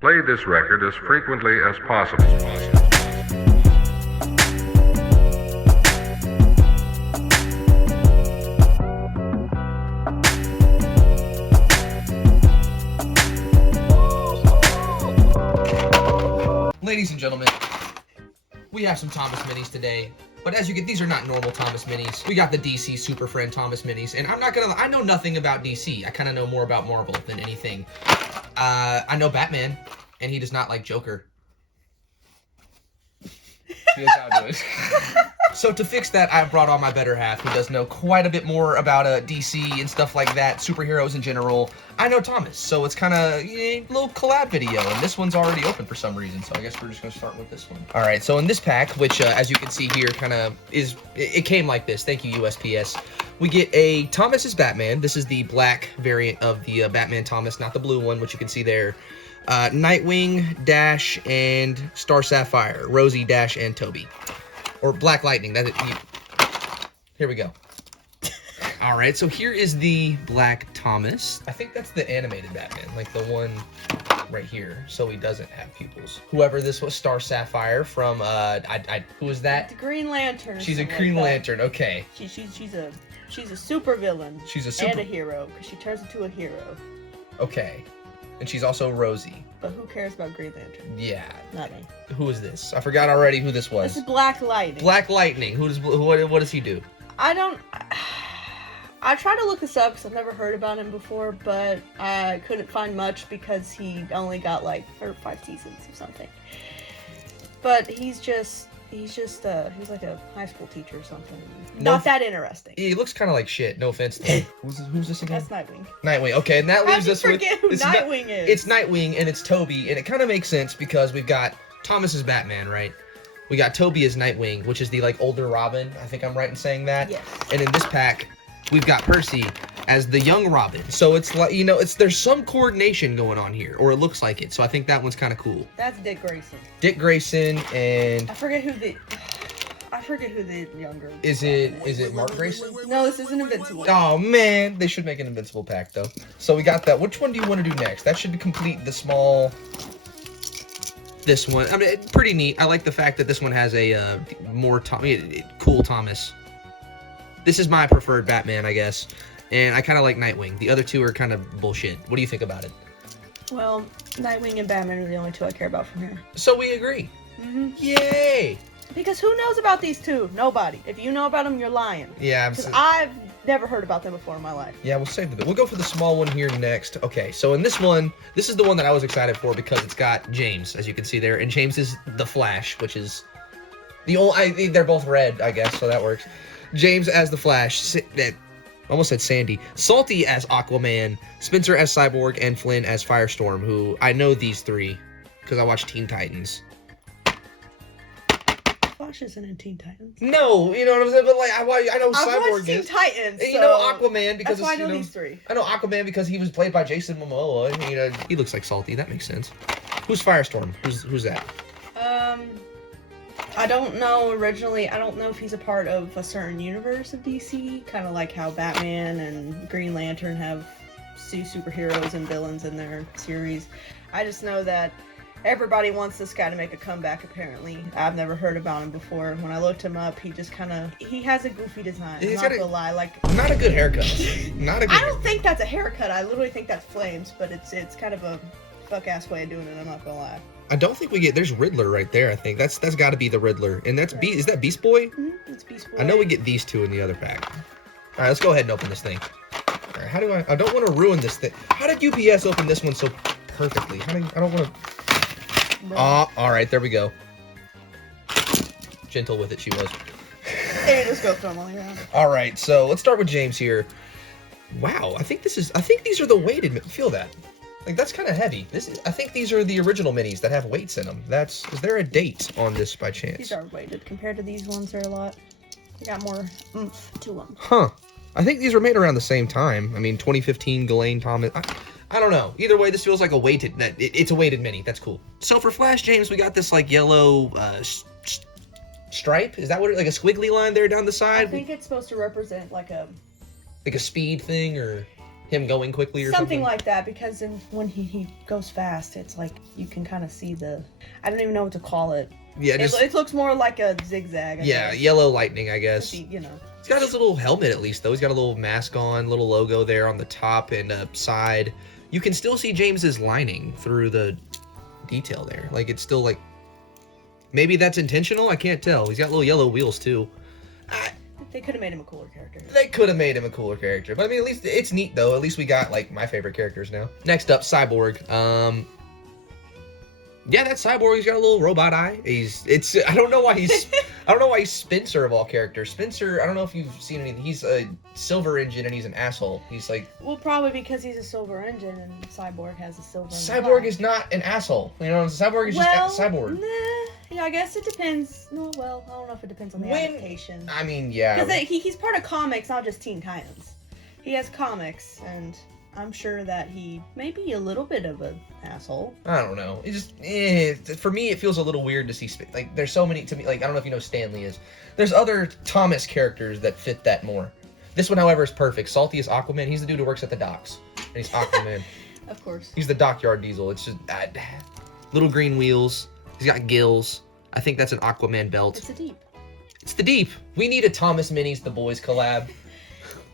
Play this record as frequently as possible. Ladies and gentlemen, we have some Thomas Minis today. But as you get, these are not normal Thomas Minis. We got the DC Super Friend Thomas Minis. And I'm not gonna, I know nothing about DC. I kind of know more about Marvel than anything. I know Batman, and he does not like Joker. That's how I do it. So to fix that, I've brought on my better half, who does know quite a bit more about DC and stuff like that, superheroes in general. I know Thomas, so it's kind of a little collab video, and this one's already open for some reason, so I guess we're just going to start with this one. All right, so in this pack, which as you can see here, kind of is, it came like this. Thank you, USPS. We get a Thomas's Batman. This is the black variant of the Batman Thomas, not the blue one, which you can see there. Nightwing, Dash, and Star Sapphire. Rosie, Dash, and Toby. Or Black Lightning. Here we go. All right, so here is the Black Thomas. I think that's the animated Batman, like the one right here. So he doesn't have pupils. Whoever this was, Star Sapphire from who is that? The Green Lantern. She's a Green Lantern. Okay. She's a super villain. She's a super and a hero because she turns into a hero. Okay. And she's also Rosie. But who cares about Green Lantern? Yeah. Not me. Who is this? I forgot already who this was. This is Black Lightning. Black Lightning. What does he do? I tried to look this up because I've never heard about him before, but I couldn't find much because he only got like 5 seasons or something. But he's like a high school teacher or something. Not that interesting. He looks kind of like shit. No offense to him. Who's this again? That's Nightwing. Nightwing. Okay, and that leaves us with... forget who Nightwing is? It's Nightwing, and it's Toby, and it kind of makes sense because we've got Thomas as Batman, right? We got Toby as Nightwing, which is the, like, older Robin. I think I'm right in saying that. Yes. And in this pack, we've got Percy as the young Robin. So it's like, you know, there's some coordination going on here, or it looks like it. So I think that one's kind of cool. That's Dick Grayson. Dick Grayson and... I forget who the younger... Is it Mark Grayson? No, this isn't Invincible. Oh, man. They should make an Invincible pack, though. So we got that. Which one do you want to do next? That should complete the small... This one. I mean, it's pretty neat. I like the fact that this one has a more cool Thomas. This is my preferred Batman, I guess. And I kind of like Nightwing. The other two are kind of bullshit. What do you think about it? Well, Nightwing and Batman are the only two I care about from here. So we agree. Mm-hmm. Yay! Because who knows about these two? Nobody. If you know about them, you're lying. Yeah, because I've never heard about them before in my life. Yeah, we'll save the bit. We'll go for the small one here next. Okay, so in this one, this is the one that I was excited for because it's got James, as you can see there, and James is the Flash, which is the only. They're both red, I guess, so that works. James as the Flash. Almost said Sandy. Salty as Aquaman, Spencer as Cyborg, and Flynn as Firestorm, who I know these three because I watch Teen Titans. Flash isn't in Teen Titans. No, you know what I'm saying? But like, I know Cyborg Cyborg Teen is. Titans. And you know Aquaman because that's why I know these three. I know Aquaman because he was played by Jason Momoa. And, you know, he looks like Salty. That makes sense. Who's Firestorm? Who's that? I don't know originally. I don't know if he's a part of a certain universe of DC, kind of like how Batman and Green Lantern have superheroes and villains in their series. I just know that everybody wants this guy to make a comeback, apparently. I've never heard about him before. When I looked him up, he just he has a goofy design. I'm not gonna lie. Not a good haircut. Not a good I don't think that's a haircut. I literally think that's flames, but it's kind of a fuck-ass way of doing it, I'm not gonna lie. I don't think we get... There's Riddler right there, I think. That's got to be the Riddler. And that's... Is that Beast Boy? Mm-hmm. It's Beast Boy. I know we get these two in the other pack. All right, let's go ahead and open this thing. All right, how do I don't want to ruin this thing. How did UPS open this one so perfectly? I don't want to... all right, there we go. Gentle with it, she was. Hey, just go throw them all around. All right, so let's start with James here. Wow, I think these are the weighted... Feel that. Like, that's kind of heavy. I think these are the original minis that have weights in them. Is there a date on this by chance? These are weighted. Compared to these ones, they're a lot. They got more oomph to them. Huh. I think these were made around the same time. I mean, 2015, Ghislaine Thomas. I don't know. Either way, this feels like a weighted... It's a weighted mini. That's cool. So for Flash James, we got this, like, yellow stripe. Is that what like a squiggly line there down the side? I think it's supposed to represent, like a speed thing, or... him going quickly or something something? like that, because when he goes fast, it's like you can kind of see the, I don't even know what to call it. Yeah, It looks more like a zigzag. I yeah, guess. yellow lightning, I guess. You know. He's got his little helmet at least, though. He's got a little mask on, little logo there on the top and side. You can still see James's lining through the detail there. Like, it's still like, maybe that's intentional. I can't tell. He's got little yellow wheels too. They could have made him a cooler character. They could have made him a cooler character, but I mean, at least it's neat though. At least we got like my favorite characters now. Next up, Cyborg. Yeah, that's Cyborg. He's got a little robot eye. I don't know why he's Spencer of all characters. Spencer, I don't know if you've seen anything. He's a silver engine and he's an asshole. He's like, well, probably because he's a silver engine and Cyborg has a silver. Cyborg is not an asshole. You know, Cyborg is just Cyborg. Nah, yeah, I guess it depends. No, well, I don't know if it depends on the adaptation. I mean, yeah. Because he's part of comics, not just Teen Titans. He has comics, and I'm sure that he may be a little bit of an asshole. I don't know. It just, for me, it feels a little weird to see, like, there's so many, to me, like, I don't know if you know Stanley is. There's other Thomas characters that fit that more. This one, however, is perfect. Salty is Aquaman. He's the dude who works at the docks. And he's Aquaman. Of course. He's the dockyard diesel. It's just, little green wheels. He's got gills. I think that's an Aquaman belt. It's the Deep. It's the Deep. We need a Thomas Minis The Boys collab.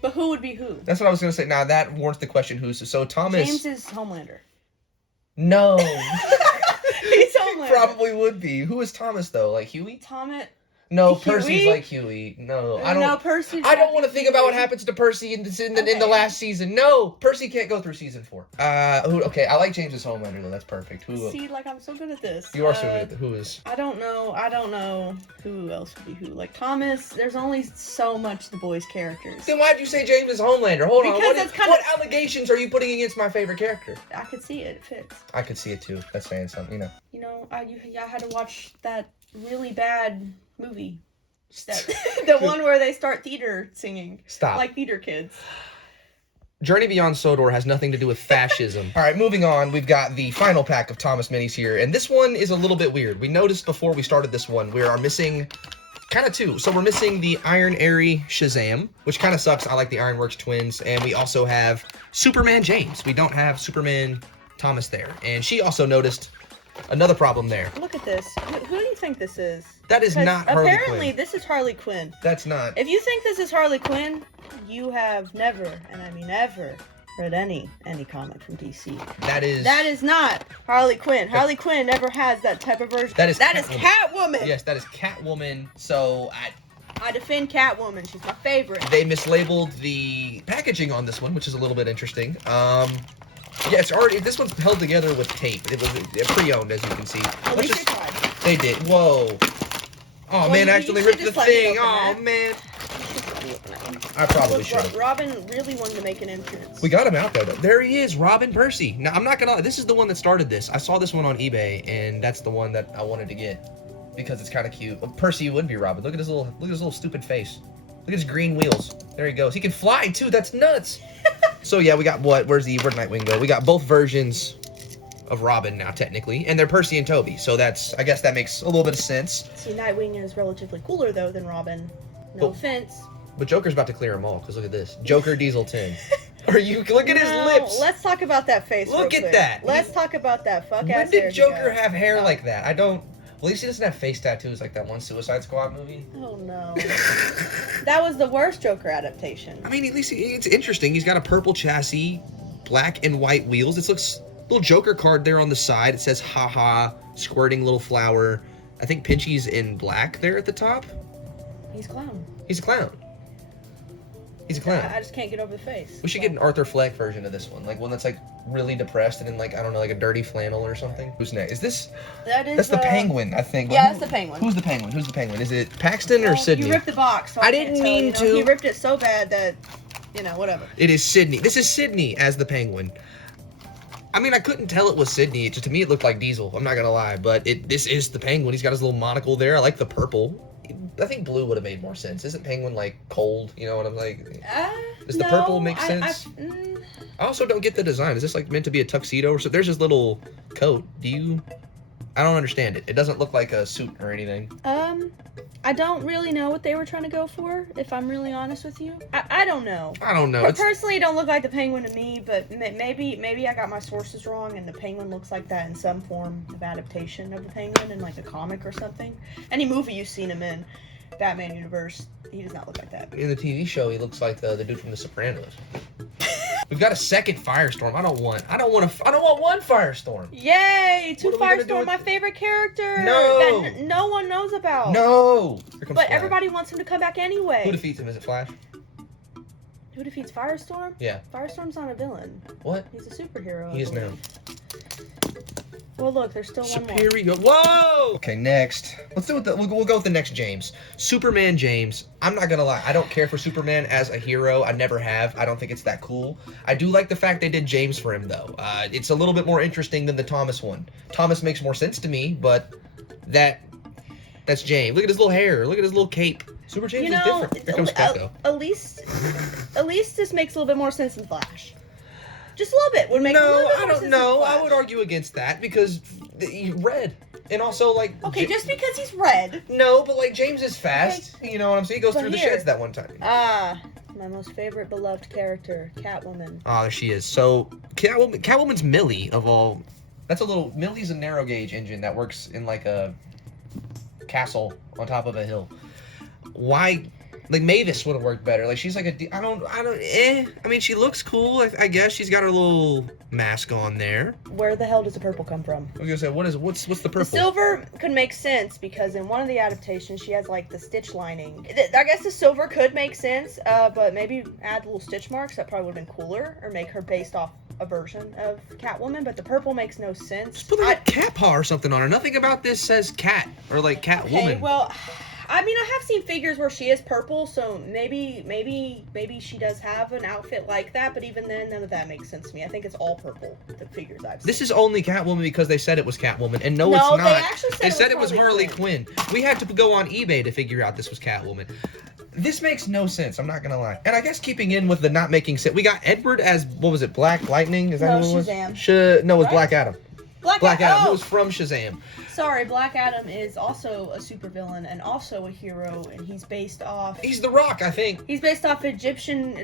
But who would be who? That's what I was going to say. Now, that warrants the question, who's... So, Thomas... James is Homelander. No. He's Homelander. Probably would be. Who is Thomas, though? Like, Huey? Thomas... No, Huey? Percy's like Huey. No, I don't. No, Percy. I don't want to think about what happens to Percy in the last season. No, Percy can't go through season 4. Okay, I like James's Homelander though. That's perfect. Who? See, like I'm so good at this. You are so good at who is? I don't know who else would be who. Like Thomas, there's only so much the boys' characters. Then why'd you say James's Homelander? Hold on. Because What allegations are you putting against my favorite character? I could see it. It fits. I could see it too. That's saying something, you know. You know, I had to watch that really bad movie. The one where they start theater singing. Stop. Like theater kids. Journey Beyond Sodor has nothing to do with fascism. All right, moving on. We've got the final pack of Thomas Minis here, and this one is a little bit weird. We noticed before we started this one, we are missing kind of two. So we're missing the Iron Airy Shazam, which kind of sucks. I like the Ironworks twins, and we also have Superman James. We don't have Superman Thomas there, and she also noticed another problem there. Look at this. Who do you think this is? That is not Harley Quinn. Apparently, this is Harley Quinn. That's not. If you think this is Harley Quinn, you have never, and I mean ever, read any comic from DC. That is not Harley Quinn. Harley Quinn never has that type of version. That is Catwoman. Yes, that is Catwoman. So I defend Catwoman. She's my favorite. They mislabeled the packaging on this one, which is a little bit interesting. Yeah, it's already. This one's held together with tape. It was pre-owned, as you can see. At least they tried. They did. Whoa. Oh man, I accidentally ripped the thing. Oh man. I probably should have. Robin really wanted to make an entrance. We got him out there though. There he is, Robin Percy. Now I'm not gonna lie, this is the one that started this. I saw this one on eBay, and that's the one that I wanted to get because it's kind of cute. Percy would be Robin. Look at his little stupid face. Look at his green wheels. There he goes. He can fly too. That's nuts. So yeah, we got where'd Nightwing go? We got both versions of Robin now technically, and they're Percy and Toby. So I guess that makes a little bit of sense. See, Nightwing is relatively cooler though than Robin. No offense. But Joker's about to clear them all, because look at this. Joker Diesel 10. Look at his lips. Let's talk about that face. Look at that. Let's talk about that fuck When ass did Joker have hair like that? At least he doesn't have face tattoos like that one Suicide Squad movie. Oh no. That was the worst Joker adaptation. I mean, at least it's interesting. He's got a purple chassis, black and white wheels. This looks little Joker card there on the side. It says haha, squirting little flower. I think Pinchy's in black there at the top. He's a clown. He's a clown. He's a clown. I just can't get over the face. We should get an Arthur Fleck version of this one, like one that's like really depressed and in like, I don't know, like a dirty flannel or something. Who's next? Is this? That's the Penguin, I think. Yeah, that's the Penguin. Who's the Penguin? Is it Paxton or Sydney? You ripped the box. So I didn't mean to. He ripped it so bad that, whatever. It is Sydney. This is Sydney as the Penguin. I mean, I couldn't tell it was Sydney. To me, it looked like Diesel. I'm not gonna lie, but this is the Penguin. He's got his little monocle there. I like the purple. I think blue would have made more sense. Isn't Penguin like cold? You know what I'm like? Does the purple make sense? I also don't get the design. Is this like meant to be a tuxedo or so? There's his little coat. I don't understand it. It doesn't look like a suit or anything. I don't really know what they were trying to go for, if I'm really honest with you. I I don't know. I don't know. It's, Personally, it don't look like the Penguin to me, but maybe I got my sources wrong, and the Penguin looks like that in some form of adaptation of the Penguin in like a comic or something. Any movie you've seen him in, Batman universe, he does not look like that. in the TV show, he looks like the dude from The Sopranos. We've got a second Firestorm. I don't want one Firestorm. Yay! Two What are we gonna do Firestorm, with- my favorite character. No! That no one knows about. No. Here comes But Flash. everybody wants him to come back anyway. Who defeats him? Is it Flash? Who defeats Firestorm? Yeah. Firestorm's not a villain. What? He's a superhero. He is now. Well, look, there's still one more. Superior. Whoa! Okay, next. Let's do it. We'll go with the next James. Superman James. I'm not gonna lie. I don't care for Superman as a hero. I never have. I don't think it's that cool. I do like the fact they did James for him, though. It's a little bit more interesting than the Thomas one. Thomas makes more sense to me, but that's James. Look at his little hair. Look at his little cape. Super James is different. Here comes Gecko. at least this makes a little bit more sense than Flash. Just a little bit would make. a No, little bit I more don't sense know. than I Flash. would argue against that because he's red, and also like. Okay, just because he's red. No, but like James is fast. You know what I'm saying? He goes But through the here- sheds that one time. My most favorite beloved character, Catwoman. Oh, there she is. So Catwoman's Millie of all. That's a little. Millie's a narrow gauge engine that works in like a castle on top of a hill. Why? Like Mavis would have worked better. Like she's like I don't. I mean, she looks cool. I guess she's got her little mask on there. Where the hell does the purple come from? I was gonna say, what's the purple? The silver could make sense because in one of the adaptations she has like the stitch lining. I guess the silver could make sense, but maybe add little stitch marks. That probably would have been cooler, or make her based off a version of Catwoman. But the purple makes no sense. Just put like cat paw or something on her. Nothing about this says cat or like Catwoman. Okay, well, I mean, I have seen figures where she is purple, so maybe she does have an outfit like that. But even then, none of that makes sense to me. I think it's all purple. The figures I've seen. This is only Catwoman because they said it was Catwoman, and no, No, it's not. they actually said They it said was it was Harley Harley Quinn. We had to go on eBay to figure out this was Catwoman. This makes no sense. I'm not gonna lie. And I guess keeping in with the not making sense, we got Edward as what was it? Black Lightning? Is that No, who it was? Shazam. No, it was Right? Black Adam. Black Adam. Oh, Who was from Shazam? sorry, Black Adam is also a supervillain and also a hero, and he's based off. He's the Rock, I think. He's based off Egyptian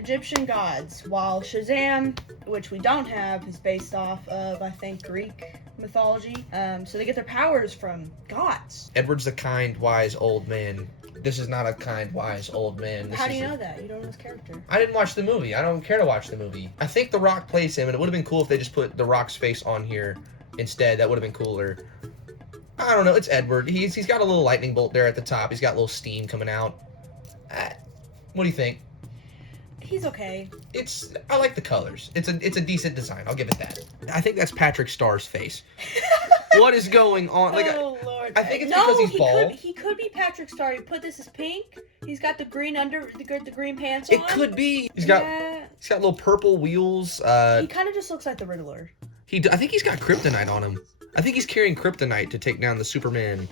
gods, while Shazam, which we don't have, is based off of, I think, Greek mythology. So they get their powers from gods. Edward's a kind, wise old man. This is not a kind, wise old man. How do you know that? You don't know his character. I didn't watch the movie. I don't care to watch the movie. I think The Rock plays him, and it would have been cool if they just put The Rock's face on here instead. That would have been cooler. I don't know. It's Edward. He's got a little lightning bolt there at the top. He's got a little steam coming out. What do you think? He's okay. I like the colors. It's a decent design. I'll give it that. I think that's Patrick Starr's face. What is going on? Like, oh Lord! I think it's because he's bald. He could be Patrick Star. You put this as pink. He's got the green the green pants on. It could be. He's got little purple wheels. He kind of just looks like the Riddler. I think he's got kryptonite on him. I think he's carrying kryptonite to take down the Superman.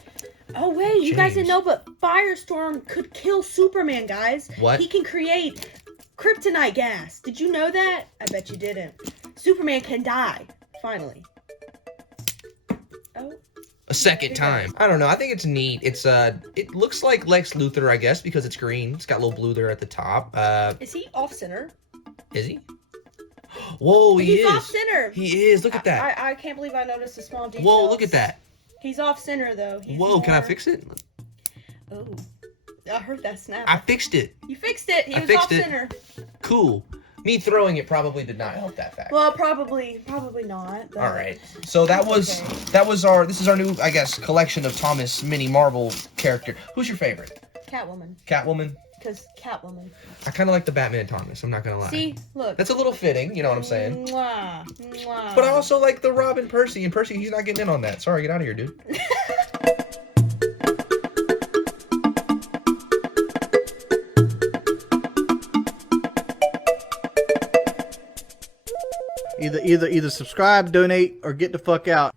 Oh wait, you guys James. didn't know, but Firestorm could kill Superman, guys. What? He can create kryptonite gas. Did you know that? I bet you didn't. Superman can die. Finally. Oh. A second time. I don't know. I think it's neat. It looks like Lex Luthor, I guess, because it's green. It's got a little blue there at the top. Is he off center? Is he? Whoa, he He's is. off center. He is. Look at that. I can't believe I noticed the small details. Whoa, look at that. He's off center though. Whoa, can I fix it? Oh, I heard that snap. I fixed it. You fixed it. He I was fixed off it. center. Cool. Me throwing it probably did not help that fact. Well, probably not. But All right. So this is our new, I guess, collection of Thomas mini Marvel character. Who's your favorite? Catwoman. Catwoman. Because Catwoman. I kind of like the Batman Thomas. I'm not gonna lie. See, look. That's a little fitting. You know what I'm saying? Mwah, mwah. But I also like the Robin Percy, and Percy, he's not getting in on that. Sorry, get out of here, dude. Either subscribe, donate, or get the fuck out.